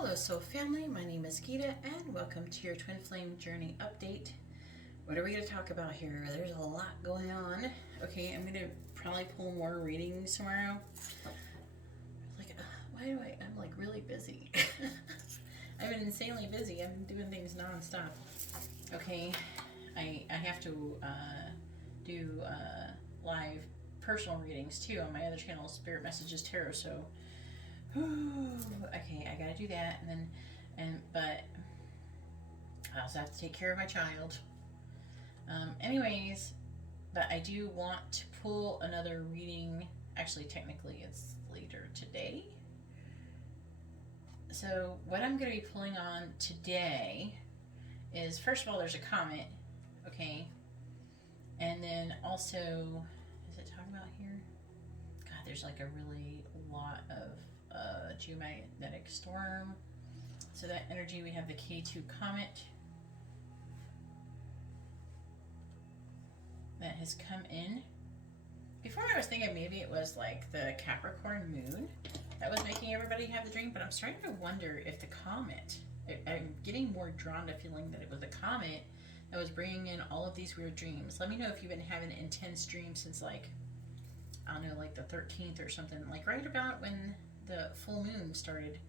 Hello Soul Family, my name is Geeta and welcome to your Twin Flame Journey Update. What are we going to talk about here? There's a lot going on. Okay, I'm going to probably pull more readings tomorrow. I'm like really busy. I've been insanely busy. I'm doing things non-stop. Okay, I have to do live personal readings too on my other channel, Spirit Messages Tarot, so okay, I gotta do that, but I also have to take care of my child. Anyways, but I do want to pull another reading. Actually, technically, it's later today. So what I'm going to be pulling on today is, first of all, there's a comet, okay, and then also, is it talking about here? God, there's like a really lot of geomagnetic storm. So that energy, we have the K2 comet that has come in. Before I was thinking maybe it was like the Capricorn moon that was making everybody have the dream, but I'm starting to wonder if the comet, I'm getting more drawn to feeling that it was the comet that was bringing in all of these weird dreams. Let me know if you've been having intense dreams since like, I don't know, like the 13th or something, like right about when the full moon started.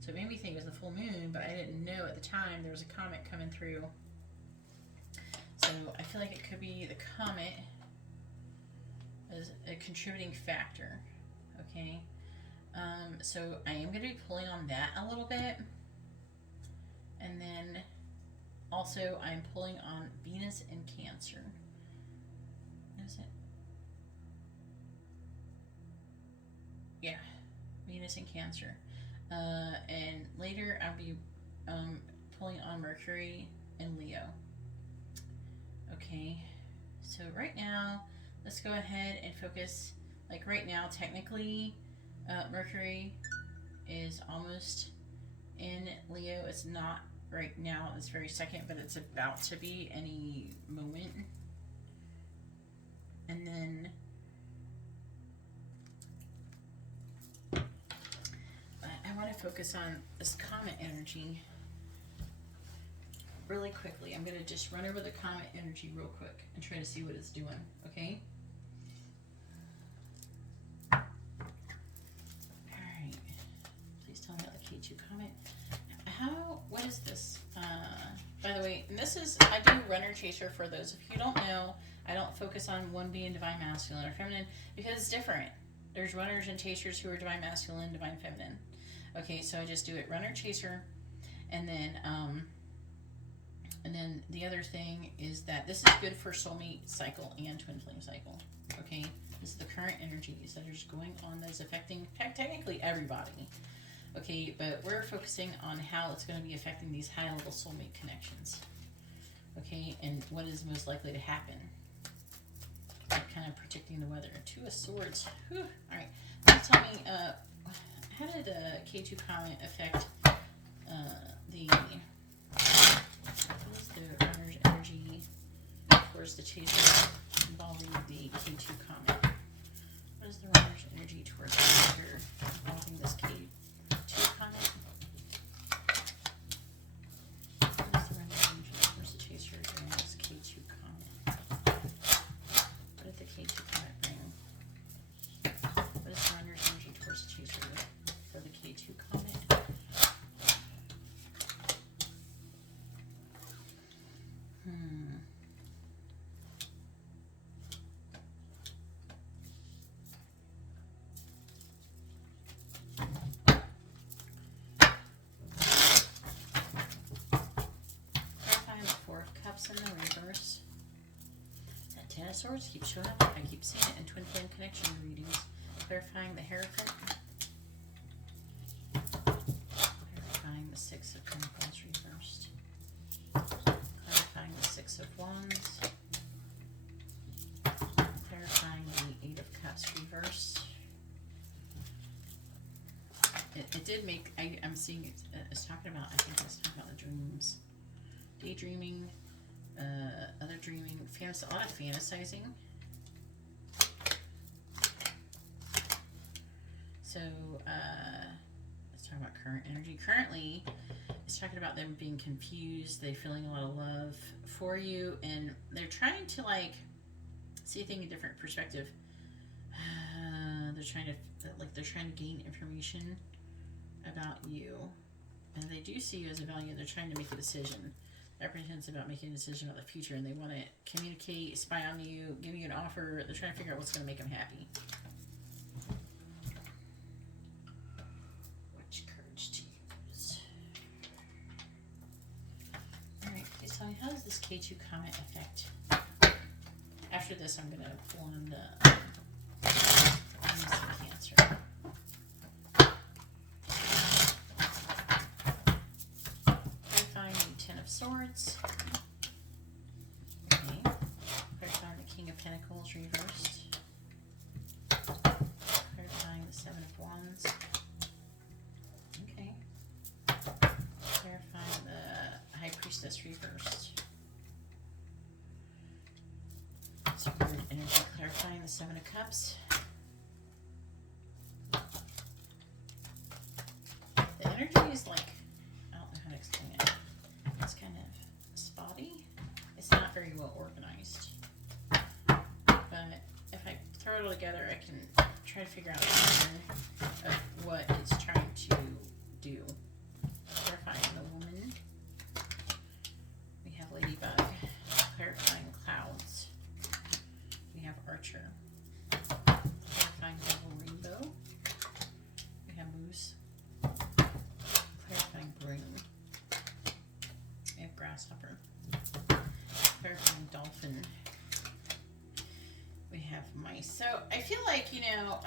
So it made me think it was the full moon, but I didn't know at the time there was a comet coming through. So I feel like it could be the comet as a contributing factor, okay? So I am going to be pulling on that a little bit. And then also I'm pulling on Venus in Cancer. Is it? Yeah, Venus in Cancer. And later I'll be pulling on Mercury in Leo. Okay, so right now, let's go ahead and focus. Like right now, technically, Mercury is almost in Leo. It's not right now, this very second, but it's about to be any moment. And then I want to focus on this comet energy really quickly. I'm going to just run over the comet energy real quick and try to see what it's doing, okay? Alright. Please tell me about the K2 comet. What is this? By the way, and this is, I do runner chaser for those. If you don't know, I don't focus on one being divine masculine or feminine because it's different. There's runners and chasers who are divine masculine, divine feminine. Okay, so I just do it runner chaser, and then the other thing is that this is good for soulmate cycle and twin flame cycle. Okay, this is the current energies that are just going on that is affecting technically everybody. Okay, but we're focusing on how it's going to be affecting these high level soulmate connections. Okay, and what is most likely to happen. Like kind of predicting the weather. Two of Swords. Whew. All right, tell me, how did the K2 comet affect what is the runner's energy towards the chaser involving the K2 comet? What is the runner's energy towards the chaser involving this K2 comet? What is the runner's energy towards the chaser during this K2 comet? What did the K2 comet bring? What is the runner's energy towards the chaser for the K2 comet? In the reverse. That Ten of Swords keeps showing up. I keep seeing it in twin flame connection readings. Clarifying the Hierophant. Clarifying the Six of Pentacles reversed. Clarifying the Six of Wands. Clarifying the Eight of Cups reversed. It did make, I'm seeing it, it's talking about, I think it's talking about the dreams. Daydreaming. Other dreaming, a lot of fantasizing. So, let's talk about current energy. Currently, it's talking about them being confused. They're feeling a lot of love for you, and they're trying to like see things in a different perspective. They're trying to gain information about you, and they do see you as a value. They're trying to make a decision. They're apprehensive about making a decision about the future, and they want to communicate, spy on you, give you an offer. They're trying to figure out what's going to make them happy. Which cards to use? Alright, please tell me, how does this K2 Comet affect? After this, I'm going to pull on the Cancer. Clarifying the Ten of Swords. Okay. Clarifying the King of Pentacles reversed. Clarifying the Seven of Wands. Okay. Clarifying the High Priestess reversed. Some weird energy. Clarifying the Seven of Cups. The energy is like, I don't know how to explain it. It's kind of spotty. It's not very well organized. But if I throw it all together, I can try to figure out the pattern of what it's trying to do. Clarifying the Woman. We have Ladybug. Clarifying Clouds. We have Archer. Clarifying Double Rainbow. We have Moose. Clarifying Broom. We have Grasshopper. Clarifying Dolphin. We have Mice. So I feel like, you know,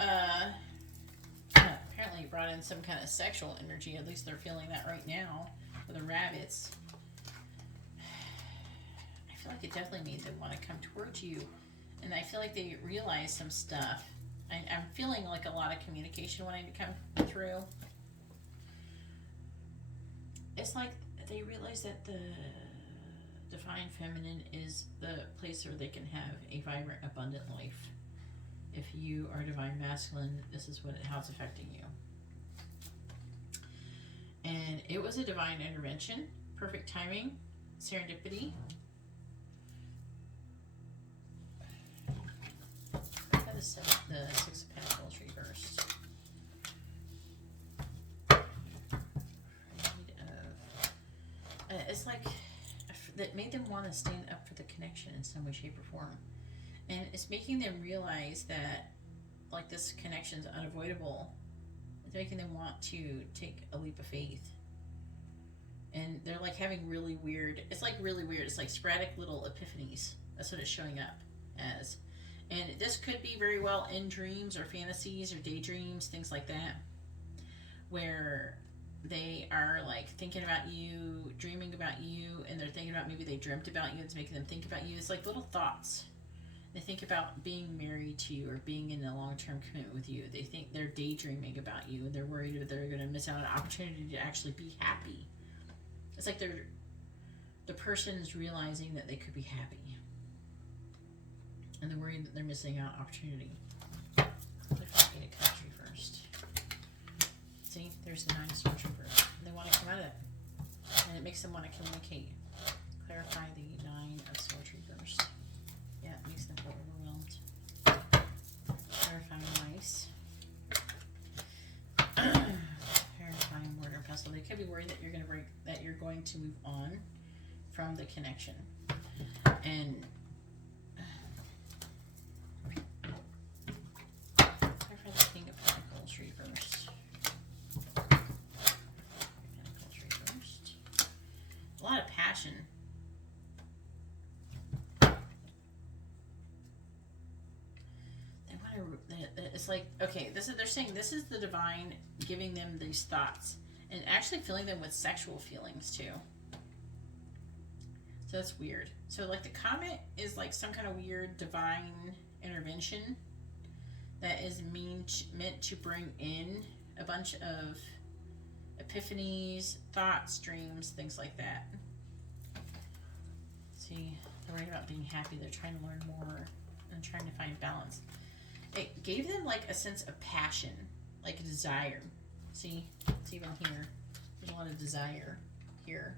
apparently brought in some kind of sexual energy. At least they're feeling that right now with the rabbits. I feel like it definitely made them want to come towards you. And I feel like they realize some stuff. I'm feeling like a lot of communication wanting to come through. It's like they realize that the Divine Feminine is the place where they can have a vibrant, abundant life. If you are Divine Masculine, this is how it's affecting you. And it was a divine intervention, perfect timing, serendipity. The Six of Pentacles reversed. It's like that made them want to stand up for the connection in some way, shape, or form. And it's making them realize that, like, this connection is unavoidable. It's making them want to take a leap of faith. And they're like having really weird, it's like really weird. It's like sporadic little epiphanies. That's what it's showing up as. And this could be very well in dreams or fantasies or daydreams, things like that, where they are like thinking about you, dreaming about you, and they're thinking about maybe they dreamt about you. It's making them think about you. It's like little thoughts. They think about being married to you or being in a long-term commitment with you. They think they're daydreaming about you, and they're worried that they're going to miss out on an opportunity to actually be happy. It's like the person's realizing that they could be happy. And they're worried that they're missing out on opportunity. Let's get a country first. See, there's the 9 of Swords reversed. They want to come out of it. And it makes them want to communicate. Clarify the 9 of Swords reversed. Yeah, it makes them feel overwhelmed. Clarifying Mice. Clarifying Mortar and Pestle. They could be worried that you're going to move on from the connection. And the King of Pentacles reversed. Pentacles reversed. A lot of passion. They want to. It's like, okay, they're saying this is the divine giving them these thoughts and actually filling them with sexual feelings too. So that's weird. So like the comet is like some kind of weird divine intervention that is meant to bring in a bunch of epiphanies, thoughts, dreams, things like that. See, they're worried about being happy. They're trying to learn more and trying to find balance. It gave them like a sense of passion, like a desire. See, it's even here. There's a lot of desire here.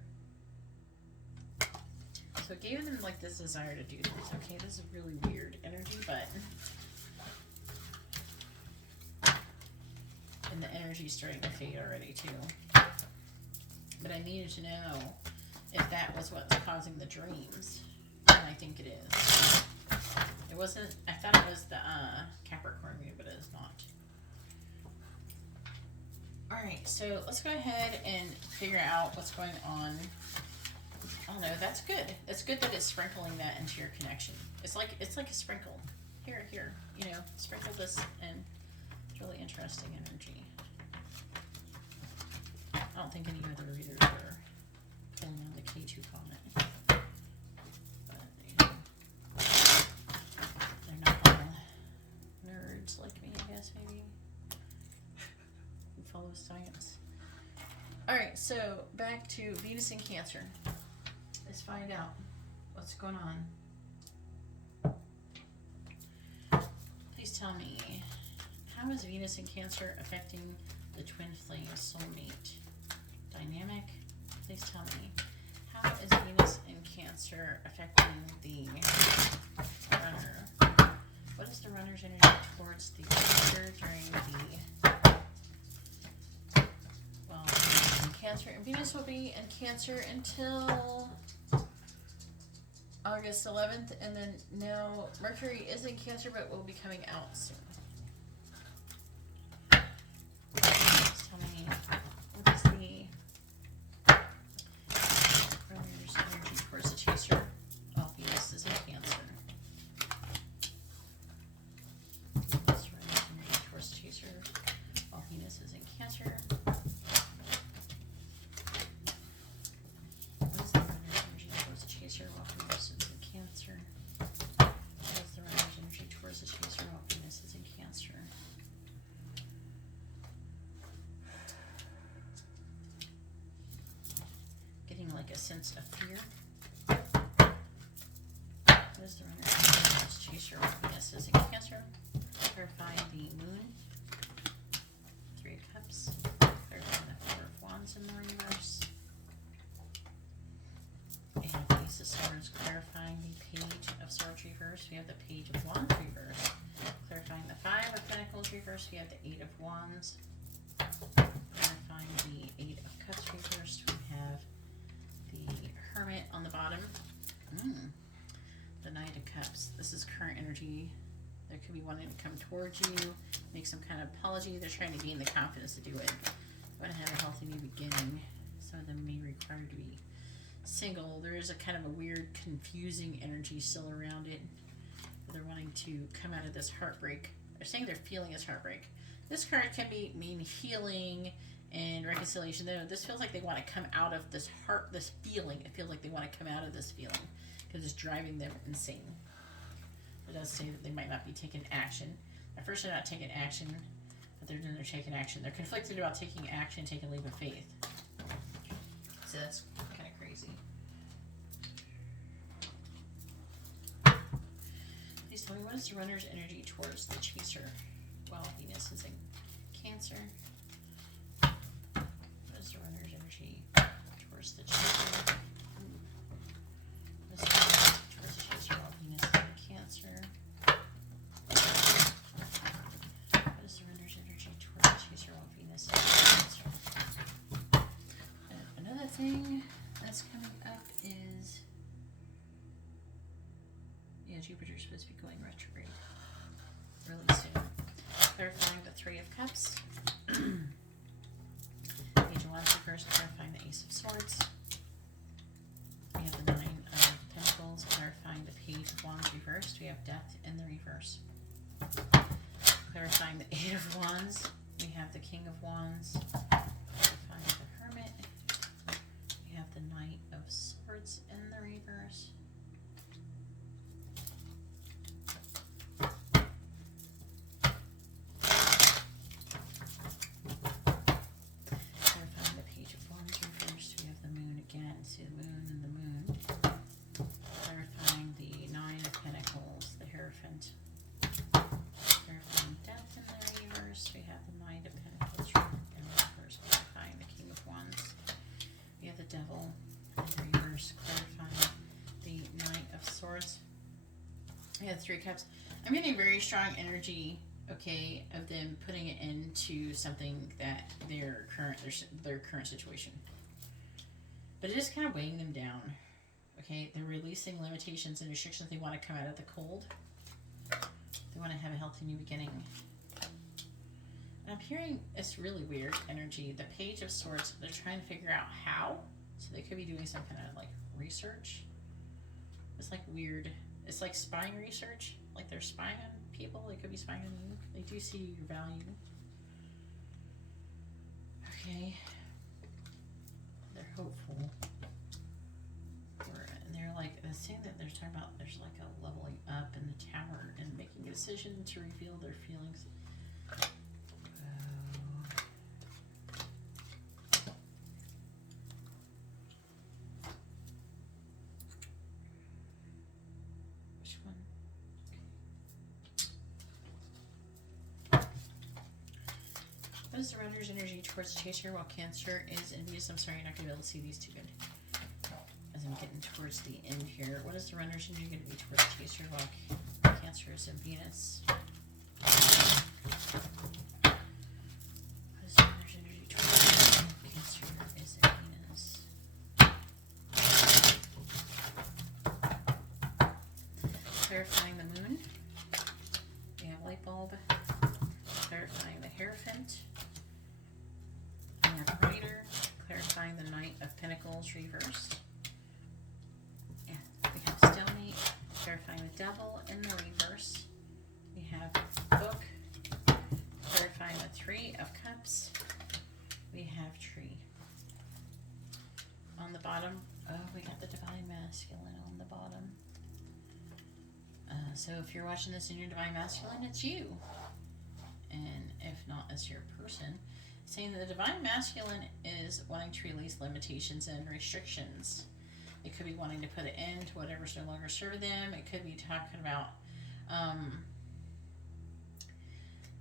So it gave them like this desire to do things. Okay, this is really weird energy, but and the energy's starting to fade already too. But I needed to know if that was what's causing the dreams, and I think it is. It wasn't. I thought it was the Capricorn moon, but it is not. All right, so let's go ahead and figure out what's going on. Oh no, that's good. It's good that it's sprinkling that into your connection. It's like a sprinkle. Here, you know, sprinkle this in. It's really interesting energy. I don't think any other readers are pulling on the K2 Comet. But you know, they're not all nerds like me, I guess, maybe. Who follow science. Alright, so back to Venus in Cancer. Let's find out what's going on. Please tell me, how is Venus in Cancer affecting the twin flame soulmate dynamic? Please tell me, how is Venus in Cancer affecting the runner? What is the runner's energy towards the future during the, well, Venus in Cancer? And Venus will be in Cancer until August 11th, and then now Mercury is in Cancer, but will be coming out soon. Just tell me, what is the runner's energy towards the chaser? Oh, Venus is in Cancer. What's the runner's energy towards the chaser? Oh, Venus is in Cancer. What is the runner's energy towards the chaser? Well, Venus is in Cancer. What is the runner's energy towards the chaser? Well, Venus is in Cancer. Getting like a sense of fear. What is the runner's energy towards the chaser? Well, Venus is in Cancer. Clarify the moon. 3 of Cups. Clarify the 4 of Wands in the reverse. We have the Ace of Swords clarifying the Page of Swords reverse. We have the Page of Wands reverse. Clarifying the 5 of Pentacles reverse. We have the 8 of Wands. Clarifying the 8 of Cups reversed. We have the Hermit on the bottom. The Knight of Cups. This is current energy. There could be wanting to come towards you, make some kind of apology. They're trying to gain the confidence to do it. Want to have a healthy new beginning. Some of them may require to be single. There is a kind of a weird, confusing energy still around it. They're wanting to come out of this heartbreak. They're saying they're feeling this heartbreak. This card can mean healing and reconciliation. This feels like they want to come out of this this feeling. It feels like they want to come out of this feeling because it's driving them insane. It does say that they might not be taking action. At first, they're not taking action, but they're taking action. They're conflicted about taking action, taking a leap of faith. So that's kind of crazy. Please tell me, what is the runner's energy towards the chaser? Well, Venus is in Cancer. What is the runner's energy towards the chaser? What is the runner's energy towards the chaser? Well, Venus is in Cancer. What is the runner's energy towards the chaser? Well, Venus is in Cancer. And another thing that's coming up is, yeah, Jupiter's supposed to be going retrograde really soon. Clarifying the 3 of Cups. Page of Wands reverse, clarifying the Ace of Swords. We have the 9 of Pentacles, clarifying the Page of Wands reversed. We have Death in the reverse. Clarifying the 8 of Wands. We have the King of Wands. Clarifying the Hermit. We have the Knight of Swords in the reverse. Clarifying the Page of Wands reversed. We have the Moon again. See the Moon and the Moon. Clarifying the 9 of Pentacles, the Hierophant. Clarifying Death in the reverse. We have the Knight of Pentacles reversed. Yeah, Three Cups. I'm getting very strong energy, okay, of them putting it into something that their current situation. But it is kind of weighing them down. Okay, they're releasing limitations and restrictions. They want to come out of the cold. They want to have a healthy new beginning. And I'm hearing it's really weird energy. The Page of Swords, they're trying to figure out how. So they could be doing some kind of like research. It's like weird. It's like spying research. Like they're spying on people. They could be spying on you. They do see your value. Okay. They're hopeful. And they're like, the thing that they're talking about, there's like a leveling up in the tower and making a decision to reveal their feelings. Which one? What is the runner's energy towards Chaser while Cancer is envious? I'm sorry, you're not going to be able to see these too good. As I'm getting towards the end here. What is the runner's energy going to be towards Chaser while Cancer is in Venus? What is the runner's energy towards Cancer is in Venus? Clarifying the moon. We have light bulb. Clarifying the Hierophant. Rider. Clarifying the Knight of Pentacles reversed. Stalemate, clarifying the Devil in the reverse. We have Book, clarifying the Three of Cups. We have Tree. On the bottom, oh, we got the Divine Masculine on the bottom. So if you're watching this in your Divine Masculine, it's you. And if not, it's your person. Saying that the Divine Masculine is wanting to release limitations and restrictions. It could be wanting to put an end to whatever's no longer serving them. It could be talking about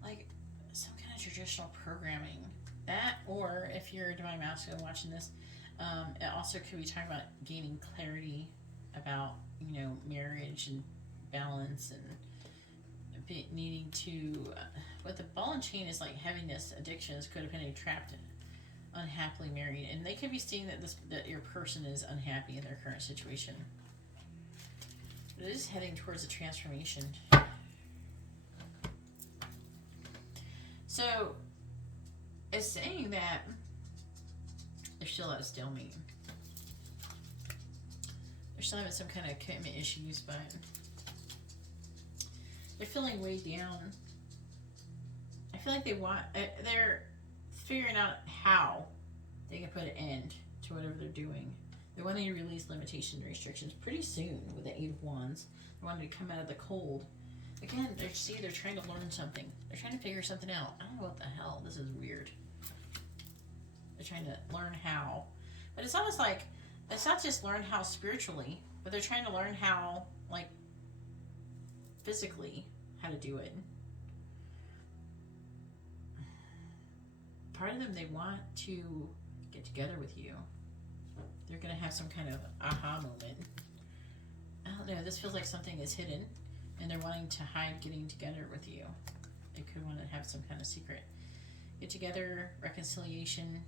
like some kind of traditional programming. That, or if you're a Divine Masculine watching this, it also could be talking about gaining clarity about, you know, marriage and balance and needing to, what the ball and chain is like heaviness, addictions, codependent, trapped, unhappily married, and they could be seeing that your person is unhappy in their current situation. But it is heading towards a transformation. So it's saying that they're still at a stalemate. They're still having some kind of commitment issues, but they're feeling weighed down. I feel like they're figuring out how they can put an end to whatever they're doing. They're wanting to release limitations and restrictions pretty soon with the Eight of Wands. They're wanting to come out of the cold. Again, they're trying to learn something. They're trying to figure something out. I don't know what the hell. This is weird. They're trying to learn how. But it's almost like, it's not just learn how spiritually, but they're trying to learn how, like, physically, how to do it. Part of them, they want to get together with you. They're going to have some kind of aha moment. I don't know, this feels like something is hidden, and they're wanting to hide getting together with you. They could want to have some kind of secret get together, reconciliation.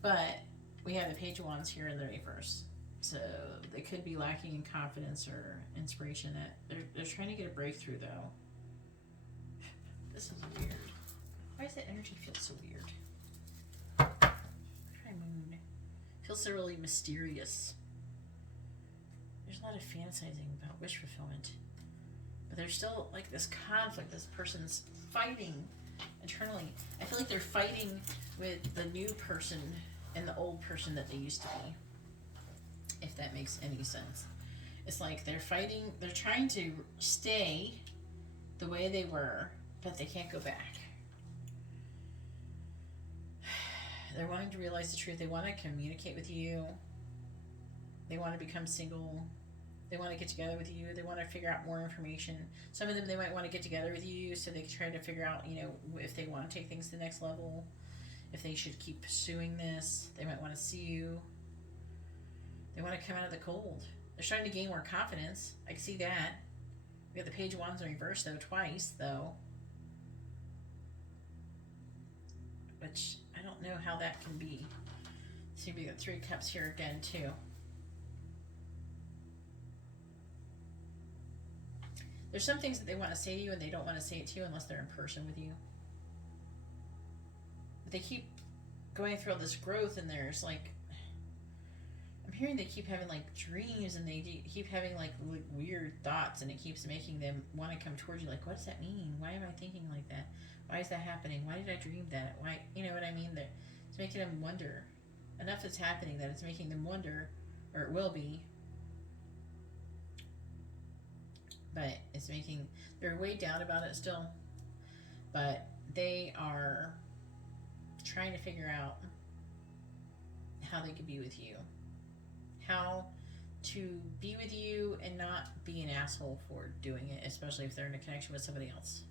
But we have the Page of Wands here in the reverse. So they could be lacking in confidence or inspiration. That they're trying to get a breakthrough, though. This is weird. Why does that energy feel so weird? Moon. Feels so really mysterious. There's a lot of fantasizing about wish fulfillment. But there's still like this conflict. This person's fighting internally. I feel like they're fighting with the new person and the old person that they used to be. If that makes any sense. It's like they're fighting, they're trying to stay the way they were, but they can't go back. They're wanting to realize the truth. They want to communicate with you. They want to become single. They want to get together with you. They want to figure out more information. Some of them, they might want to get together with you so they can try to figure out, you know, if they want to take things to the next level, if they should keep pursuing this. They might want to see you. They want to come out of the cold. They're starting to gain more confidence. I can see that. We got the Page of Wands in reverse, though, twice, though. Which, I don't know how that can be. See, we got 3 cups here again, too. There's some things that they want to say to you and they don't want to say it to you unless they're in person with you. But they keep going through all this growth and there's like, I'm hearing they keep having like dreams and they keep having like weird thoughts and it keeps making them want to come towards you. Like, what does that mean? Why am I thinking like that? Why is that happening? Why did I dream that? Why, you know what I mean? It's making them wonder. Enough is happening that it's making them wonder, or it will be. But it's making, they're weighed down about it still, but they are trying to figure out how they could be with you, how to be with you and not be an asshole for doing it, especially if they're in a connection with somebody else.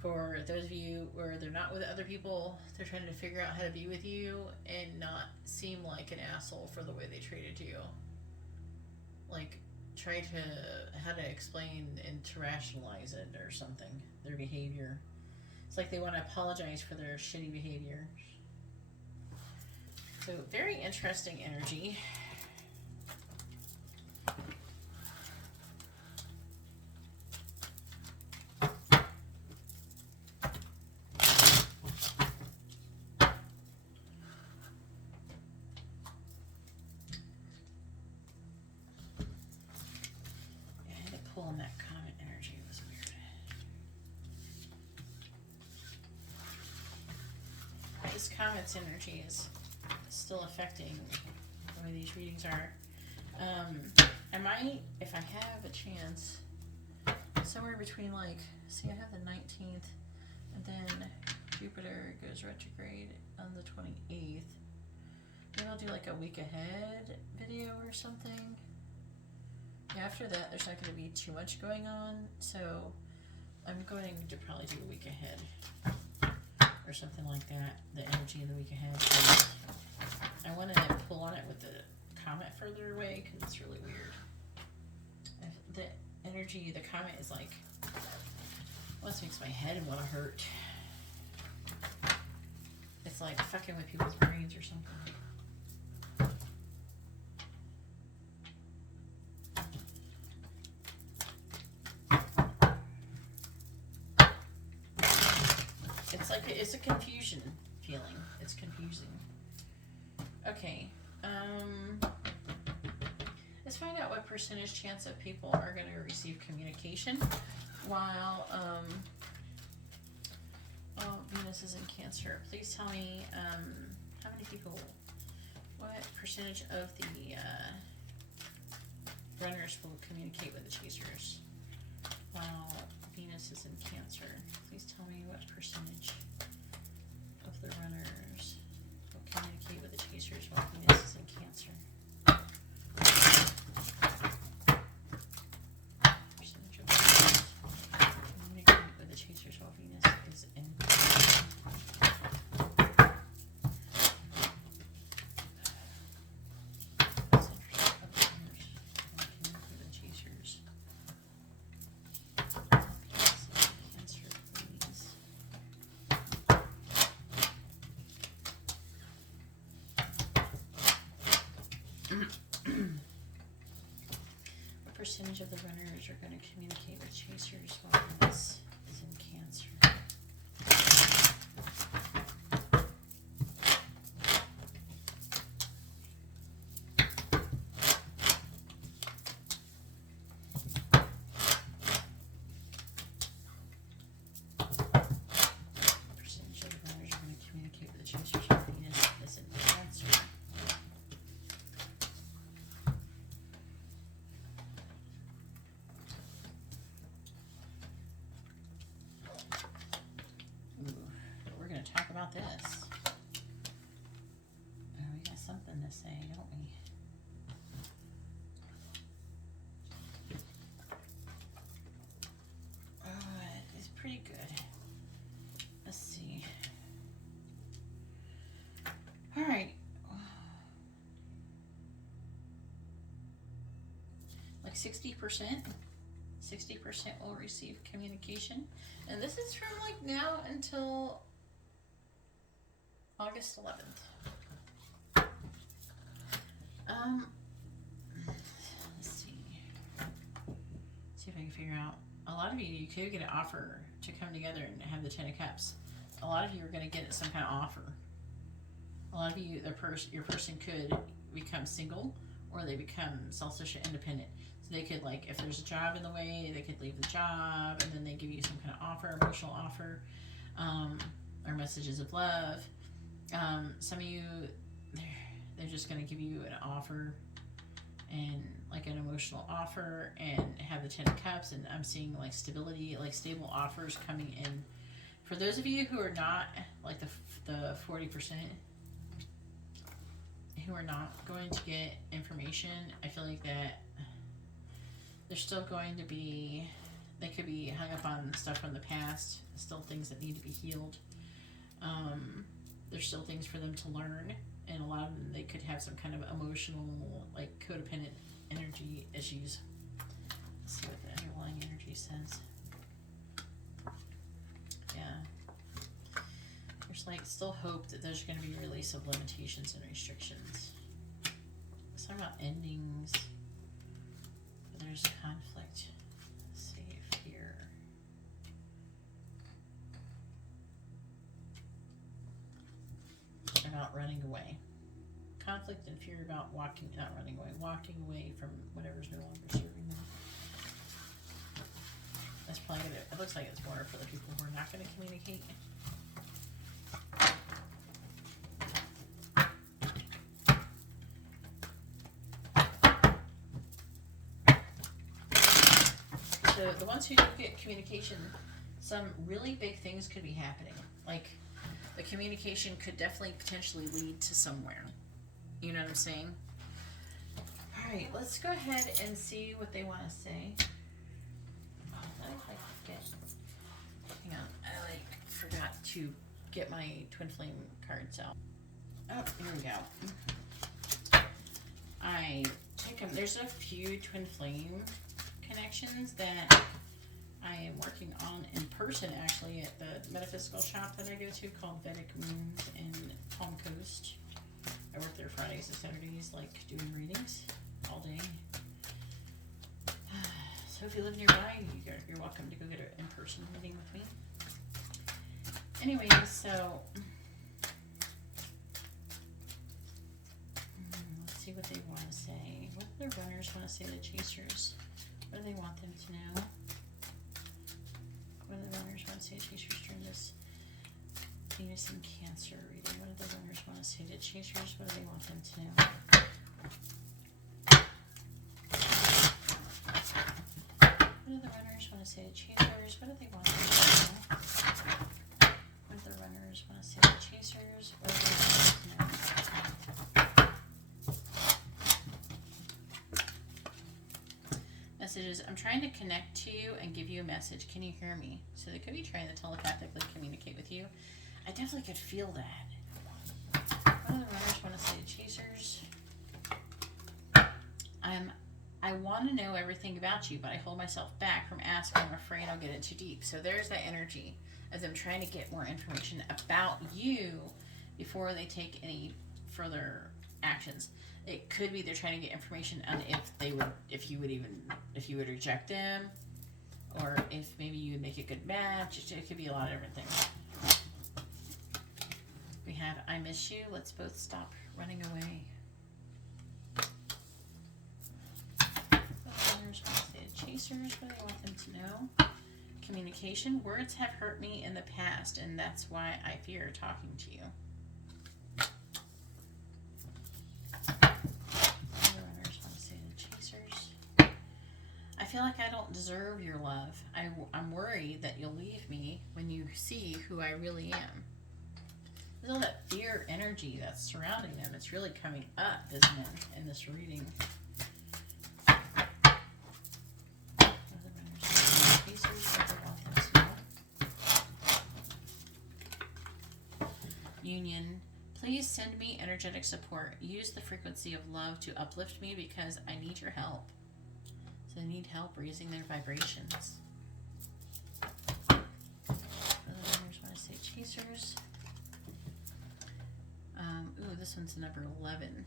For those of you where they're not with other people, they're trying to figure out how to be with you and not seem like an asshole for the way they treated you. Like, try to, how to explain and to rationalize it or something, their behavior. It's like they want to apologize for their shitty behavior. So, very interesting energy. Pulling that Comet energy was weird. This Comet's energy is still affecting the way these readings are. I might, if I have a chance, somewhere between like, see I have the 19th and then Jupiter goes retrograde on the 28th. Maybe I'll do like a week ahead video or something. After that, there's not going to be too much going on, so I'm going to probably do a week ahead or something like that, the energy of the week ahead. I want to pull on it with the Comet further away because it's really weird. The energy, the Comet is like, almost makes my head want to hurt. It's like fucking with people's brains or something. It's like, it's a confusion feeling. It's confusing. Okay. Let's find out what percentage chance of people are going to receive communication while Venus is in Cancer. Please tell me how many people, what percentage of the runners will communicate with the chasers while Venus is in Cancer. Please tell me what percentage of the runners will communicate with the chasers while Venus is in Cancer. Percentage of runners communicate with the chasers while Venus is in Cancer. What percentage of the runners are going to communicate with chasers while Venus is in Cancer? What percentage of the runners are going to communicate with the chasers while Venus is in Cancer? Talk about this. Oh, we got something to say, don't we? It's pretty good. Let's see. All right. 60%. 60% will receive communication. And this is from like now until August 11th. Let's see. See if I can figure out. A lot of you could get an offer to come together and have the 10 of Cups. A lot of you are going to get some kind of offer. A lot of you, your person could become single, or they become self-sufficient, independent. So they could, like, if there's a job in the way, they could leave the job, and then they give you some kind of offer, emotional offer, or messages of love. Some of you, they're just going to give you an offer, and like an emotional offer, and have the 10 of Cups, and I'm seeing like stability, like stable offers coming in. For those of you who are not like the 40%, who are not going to get information, I feel like that there's still going to be, they could be hung up on stuff from the past, still things that need to be healed. There's still things for them to learn, and a lot of them, they could have some kind of emotional, like codependent energy issues. Let's see what the underlying energy says. Yeah. There's like still hope that there's going to be a release of limitations and restrictions. It's talking about endings. But there's conflict. Let's see, fear. About running away. Conflict and fear about walking away from whatever's no longer serving them. That's probably gonna, it looks like it's more for the people who are not going to communicate. So the ones who do get communication, some really big things could be happening. Like the communication could definitely potentially lead to somewhere. You know what I'm saying? Alright, let's go ahead and see what they want to say. Oh, hang on, I forgot to get my twin flame cards out. Oh, here we go. I took them. There's a few twin flame connections that I am working on in person, actually, at the metaphysical shop that I go to called Vedic Moons in Palm Coast. I work there Fridays and Saturdays, like doing readings all day. So if you live nearby, you're welcome to go get an in-person reading with me. Anyways, so let's see what they want to say. What do the runners want to say to the chasers? What do they want them to know? What do the runners want to say to chasers during this Venus and Cancer reading? What do the runners want to say to chasers? What do they want them to know? What do the runners want to say to chasers? What do they want them to know? What do the runners want to say to chasers? What do they want them to know? Messages. I'm trying to connect to you and give you a message. Can you hear me? So they could be trying to telepathically communicate with you. I definitely could feel that. What do the runners want to say to chasers? I want to know everything about you, but I hold myself back from asking. I'm afraid I'll get it too deep. So there's that energy of them trying to get more information about you before they take any further actions. It could be they're trying to get information on if you would reject them, or if maybe you would make a good match. It could be a lot of different things. We have I miss you. Let's both stop running away. Runners want to say to chasers, what do they want them to know? Communication. Words have hurt me in the past, and that's why I fear talking to you. I feel like I don't deserve your love. I'm worried that you'll leave me when you see who I really am. There's all that fear energy that's surrounding them. It's really coming up, isn't it, in this reading? Union. Please send me energetic support. Use the frequency of love to uplift me because I need your help. So they need help raising their vibrations. What other runners want to say? Chasers. Ooh, this one's number 11.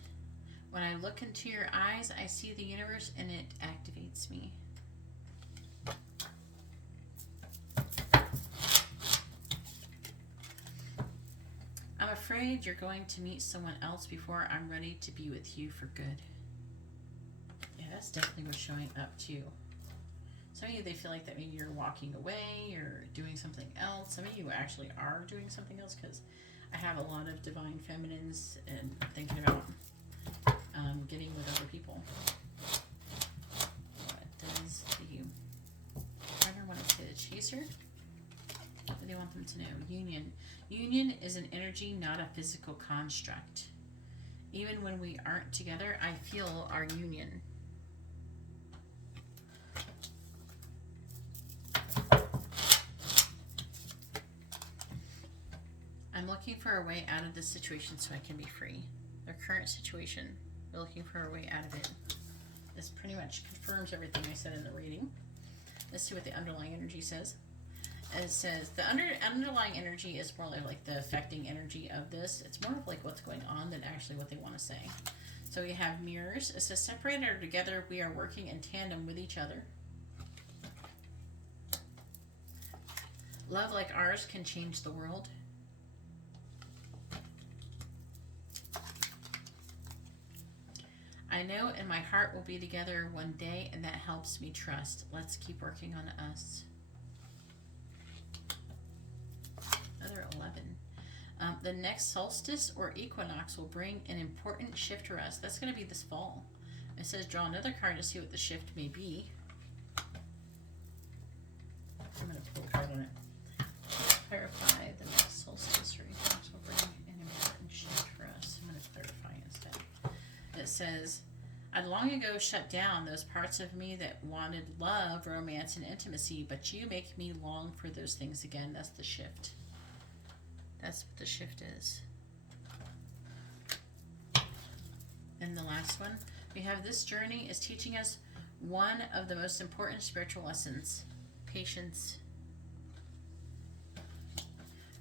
When I look into your eyes, I see the universe and it activates me. I'm afraid you're going to meet someone else before I'm ready to be with you for good. Yeah, that's definitely what's showing up too. Some of you, they feel like that maybe you're walking away or doing something else. Some of you actually are doing something else, because I have a lot of divine feminines and thinking about getting with other people. What does the runner want to say? The chaser? What do they want them to know? Union. Union is an energy, not a physical construct. Even when we aren't together, I feel our union. I'm looking for a way out of this situation so I can be free. Their current situation, they're looking for a way out of it. This pretty much confirms everything I said in the reading. Let's see what the underlying energy says. It says the underlying energy is more like the affecting energy of this. It's more of like what's going on than actually what they want to say. So we have mirrors. It says separated or together, we are working in tandem with each other. Love like ours can change the world. I know in my heart we'll be together one day, and that helps me trust. Let's keep working on us. Another 11. The next solstice or equinox will bring an important shift for us. That's going to be this fall. It says draw another card to see what the shift may be. I'm going to pull a card on it. Clarify the next solstice or equinox will bring an important shift for us. I'm going to clarify instead. It says, I'd long ago shut down those parts of me that wanted love, romance, and intimacy, but you make me long for those things again. That's the shift. That's what the shift is. And the last one, we have this journey is teaching us one of the most important spiritual lessons, patience.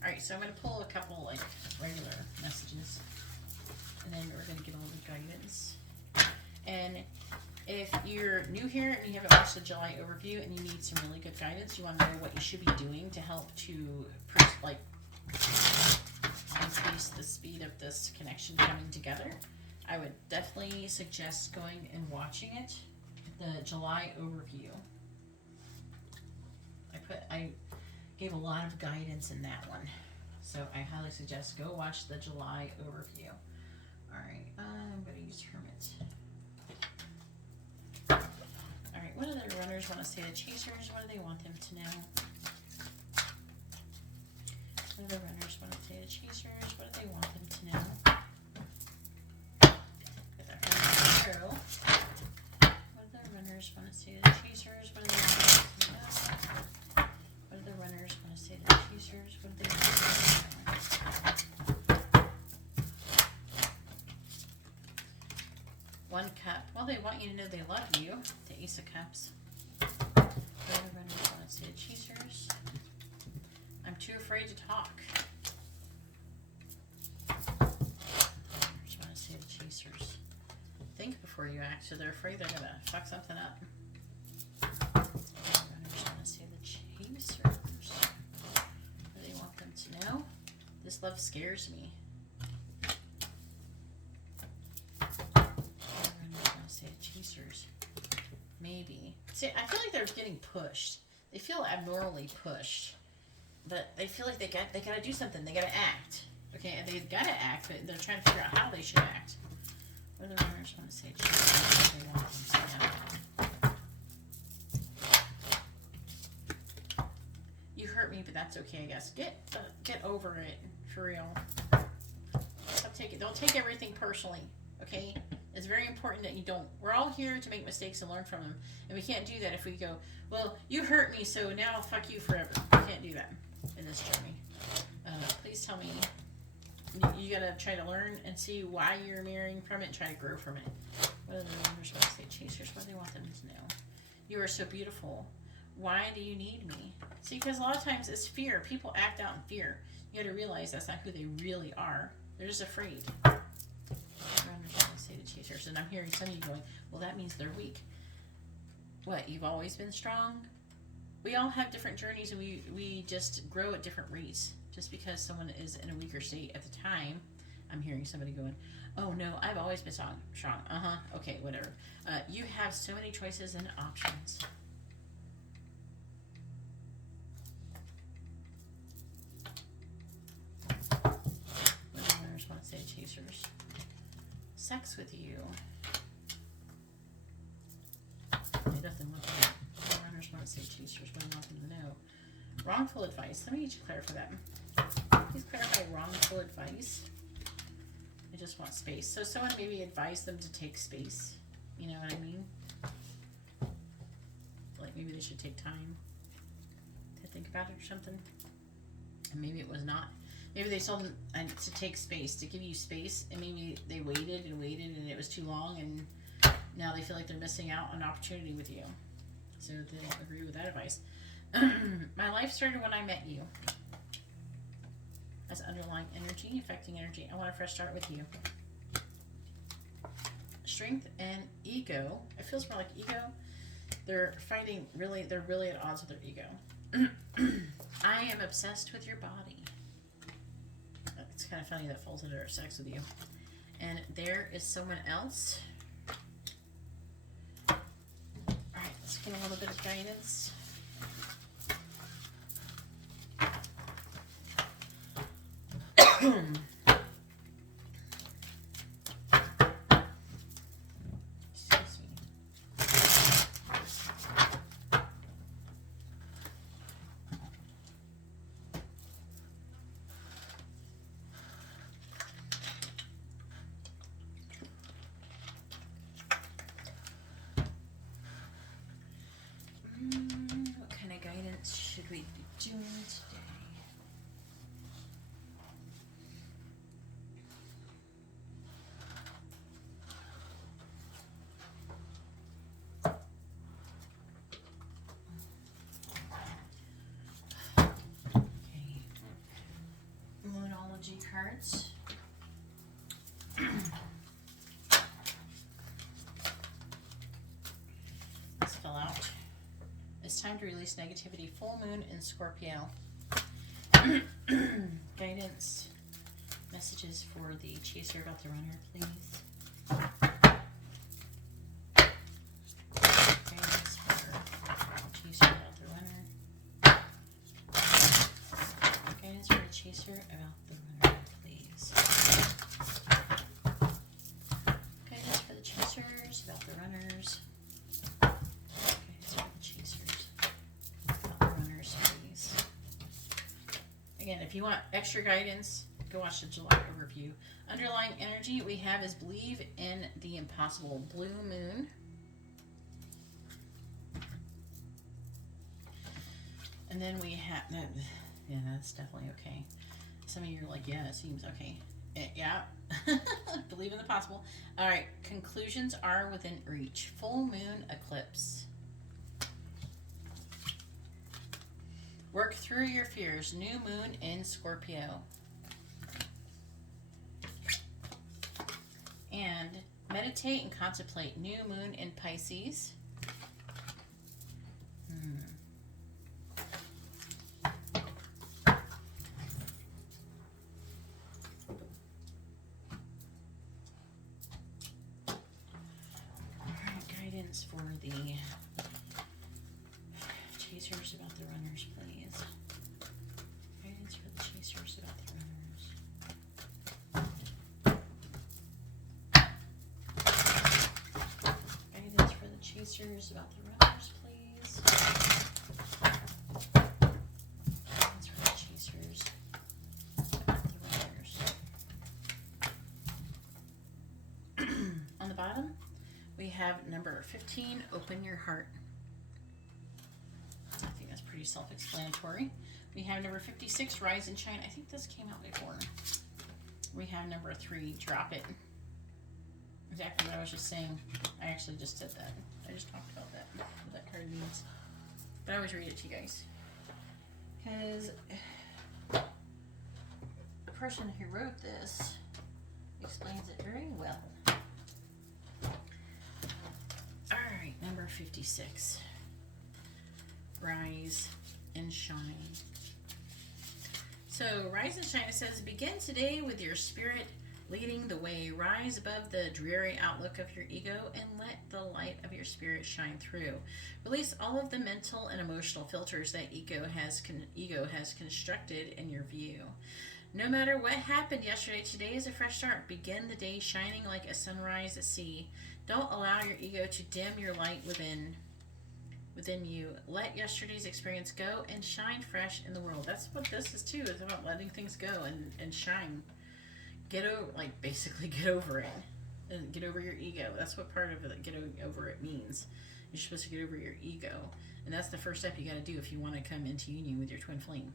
All right, so I'm going to pull a couple like regular messages, and then we're going to get a little guidance. And if you're new here and you haven't watched the July overview and you need some really good guidance, you want to know what you should be doing to help to increase the speed of this connection coming together, I would definitely suggest going and watching it, the July overview. I gave a lot of guidance in that one, so I highly suggest go watch the July overview. Alright, I'm going to use Hermit. Alright, what other runners want to say to chasers? What do they want them to know? What do the runners want to say to chasers? What do they want them to know? Get that Tarot. What do the runners want to say to chasers? What do they want them to know? What do the runners want to say to chasers? What do they want them to know? One cup. Well, they want you to know they love you. The Ace of Cups. What do the runners want to say to chasers? I'm too afraid to talk. I just want to say to chasers, think before you act. So they're afraid they're going to fuck something up. I just want to say the chasers, what do they want them to know? This love scares me. I want to say chasers, maybe. See, I feel like they're getting pushed. They feel abnormally pushed. But they feel like they gotta do something. They gotta act. Okay, and they gotta act, but they're trying to figure out how they should act. What do the runners want to say? They want them to know. You hurt me, but that's okay, I guess. Get over it, for real. Don't take everything personally. Okay, it's very important that you don't. We're all here to make mistakes and learn from them, and we can't do that if we go, well, you hurt me, so now I'll fuck you forever. We can't do that in this journey. Please tell me. You gotta try to learn and see why you're mirroring from it and try to grow from it. What are the runners want to say? Chasers, what do they want them to know? You are so beautiful. Why do you need me? See, because a lot of times it's fear. People act out in fear. You got to realize that's not who they really are. They're just afraid. I'm just going to say the chasers. And I'm hearing some of you going, well, that means they're weak. What, you've always been strong? We all have different journeys, and we just grow at different rates. Just because someone is in a weaker state at the time, I'm hearing somebody going, oh no, I've always been strong. Okay, whatever. You have so many choices and options. What do I want to say, chasers? Sex with you. They definitely want that. Runners want to say chasers, but I want them to know. Wrongful advice. Let me get you clarify that. Please clarify wrongful advice. I just want space. So someone maybe advised them to take space. You know what I mean? Like maybe they should take time to think about it or something. And maybe it was not. Maybe they told them to take space, to give you space, and maybe they waited and waited and it was too long, and now they feel like they're missing out on an opportunity with you. So they don't agree with that advice. My life started when I met you. As underlying energy, affecting energy. I want a fresh start with you. Strength and ego. It feels more like ego. They're fighting really, they're really at odds with their ego. I am obsessed with your body. It's kind of funny that falls into sex with you. And there is someone else. Alright, let's get a little bit of guidance. Excuse me. What kind of guidance should we be doing today? Cards. Let's fill out. It's time to release negativity. Full moon in Scorpio. Guidance. Messages for the chaser about the runner, please. Guidance for the chaser about the runner. Guidance for the chaser about the runner. Guidance for the chasers, about the runners. Guidance for the chasers, about the runners, please. Again, if you want extra guidance, go watch the July overview. Underlying energy we have is believe in the impossible. Blue moon. And then we have, yeah, that's definitely okay. Some of you are like, yeah, it seems okay. Yeah. Believe in the possible. All right. Conclusions are within reach. Full moon eclipse. Work through your fears. New moon in Scorpio. And meditate and contemplate. New moon in Pisces. For the chasers about the runners, please. Guidance for the chasers about the runners. Guidance for the chasers about the runners, please. Guidance for the chasers about the runners. On the bottom, we have number 15, open your heart. I think that's pretty self-explanatory. We have number 56, rise and shine. I think this came out before. We have number 3, drop it. Exactly what I was just saying. I actually just said that. I I just talked about that, what that card means. But I always read it to you guys. Because the person who wrote this explains it very well. Alright, number 56. Rise and shine. So, rise and shine, it says, begin today with your spirit leading the way. Rise above the dreary outlook of your ego and let the light of your spirit shine through. Release all of the mental and emotional filters that ego has constructed in your view. No matter what happened yesterday, today is a fresh start. Begin the day shining like a sunrise at sea. Don't allow your ego to dim your light within you. Let yesterday's experience go and shine fresh in the world. That's what this is too. It's about letting things go and shine. Basically get over it. And get over your ego. That's what part of it, getting over it means. You're supposed to get over your ego. And that's the first step you got to do if you want to come into union with your twin flame.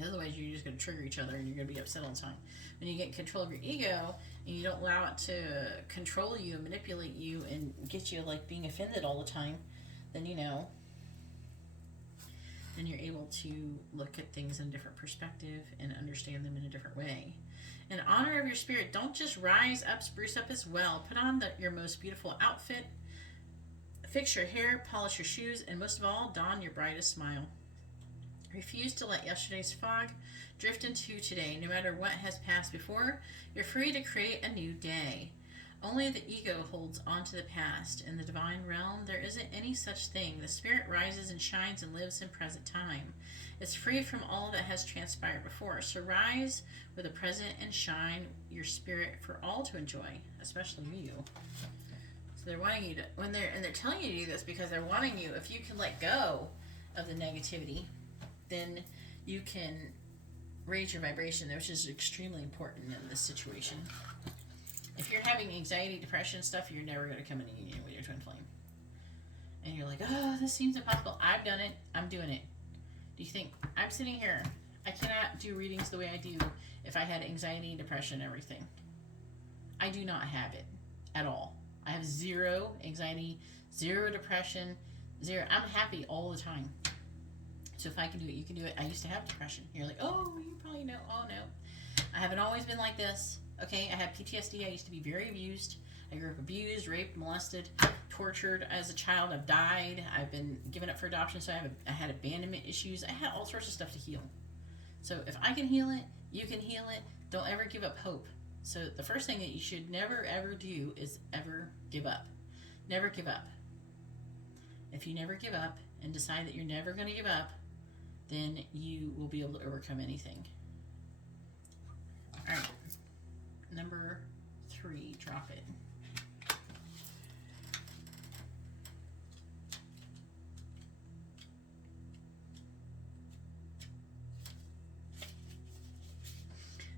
Otherwise, you're just going to trigger each other and you're going to be upset all the time. When you get control of your ego and you don't allow it to control you and manipulate you and get you like being offended all the time, then then you're able to look at things in a different perspective and understand them in a different way. In honor of your spirit, don't just rise up, spruce up as well. Put on your most beautiful outfit, fix your hair, polish your shoes, and most of all, don your brightest smile. Refuse to let yesterday's fog drift into today. No matter what has passed before, you're free to create a new day. Only the ego holds on to the past. In the divine realm, there isn't any such thing. The spirit rises and shines and lives in present time. It's free from all that has transpired before. So rise with the present and shine your spirit for all to enjoy, especially you. So they're wanting you to, they're telling you to do this because they're wanting you, if you can let go of the negativity, then you can raise your vibration, which is extremely important in this situation. If you're having anxiety, depression stuff, you're never going to come into union with your twin flame. And you're like, oh, this seems impossible. I've done it. I'm doing it. Do you think I'm sitting here? I cannot do readings the way I do if I had anxiety, depression, everything. I do not have it at all. I have zero anxiety, zero depression, zero. I'm happy all the time. So if I can do it, you can do it. I used to have depression. You're like, oh, you probably know. Oh, no. I haven't always been like this. Okay, I have PTSD. I used to be very abused. I grew up abused, raped, molested, tortured as a child. I've died. I've been given up for adoption, so I had abandonment issues. I had all sorts of stuff to heal. So if I can heal it, you can heal it. Don't ever give up hope. So the first thing that you should never, ever do is ever give up. Never give up. If you never give up and decide that you're never going to give up, then you will be able to overcome anything. All right. Number 3, drop it.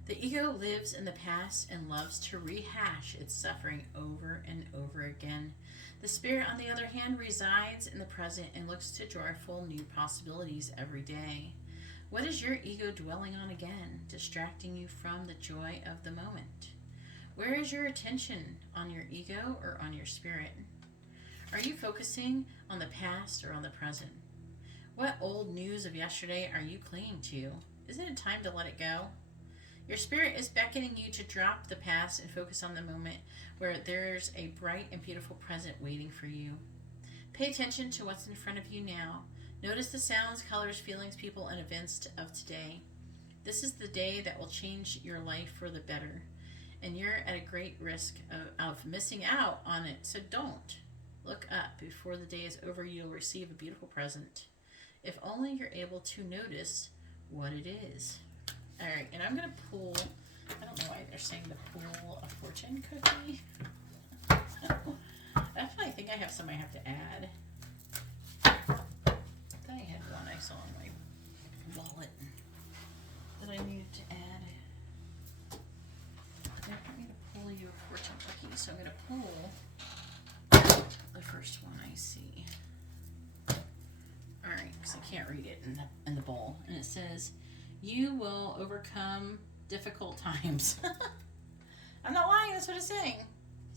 The ego lives in the past and loves to rehash its suffering over and over again. The spirit, on the other hand, resides in the present and looks to joyful new possibilities every day. What is your ego dwelling on again, distracting you from the joy of the moment? Where is your attention, on your ego or on your spirit? Are you focusing on the past or on the present? What old news of yesterday are you clinging to? Isn't it time to let it go? Your spirit is beckoning you to drop the past and focus on the moment where there's a bright and beautiful present waiting for you. Pay attention to what's in front of you now. Notice the sounds, colors, feelings, people, and events of today. This is the day that will change your life for the better, and you're at a great risk of missing out on it, so don't. Look up. Before the day is over, you'll receive a beautiful present. If only you're able to notice what it is. All right, and I'm going to pull, I don't know why they're saying to pull a fortune cookie. Actually, I think I have some I have to add. I thought I had one I saw in my wallet that I needed to add. They want me to pull you a fortune cookie, so I'm going to pull the first one I see. All right, because I can't read it in the bowl. And it says, you will overcome difficult times. I'm not lying, that's what it's saying.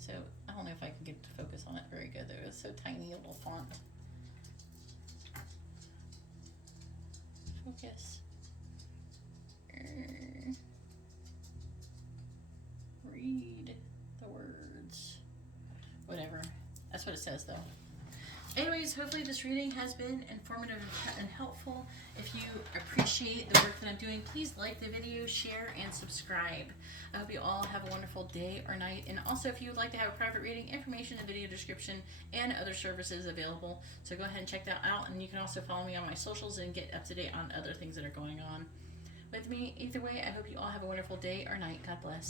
So I don't know if I can get to focus on it very good. Though it's so tiny, a little font. Focus. Read the words. Whatever. That's what it says, though. Anyways, hopefully this reading has been informative and helpful. If you appreciate the work that I'm doing, please like the video, share, and subscribe. I hope you all have a wonderful day or night. And also, if you would like to have a private reading, information in the video description and other services available. So go ahead and check that out. And you can also follow me on my socials and get up to date on other things that are going on with me. Either way, I hope you all have a wonderful day or night. God bless.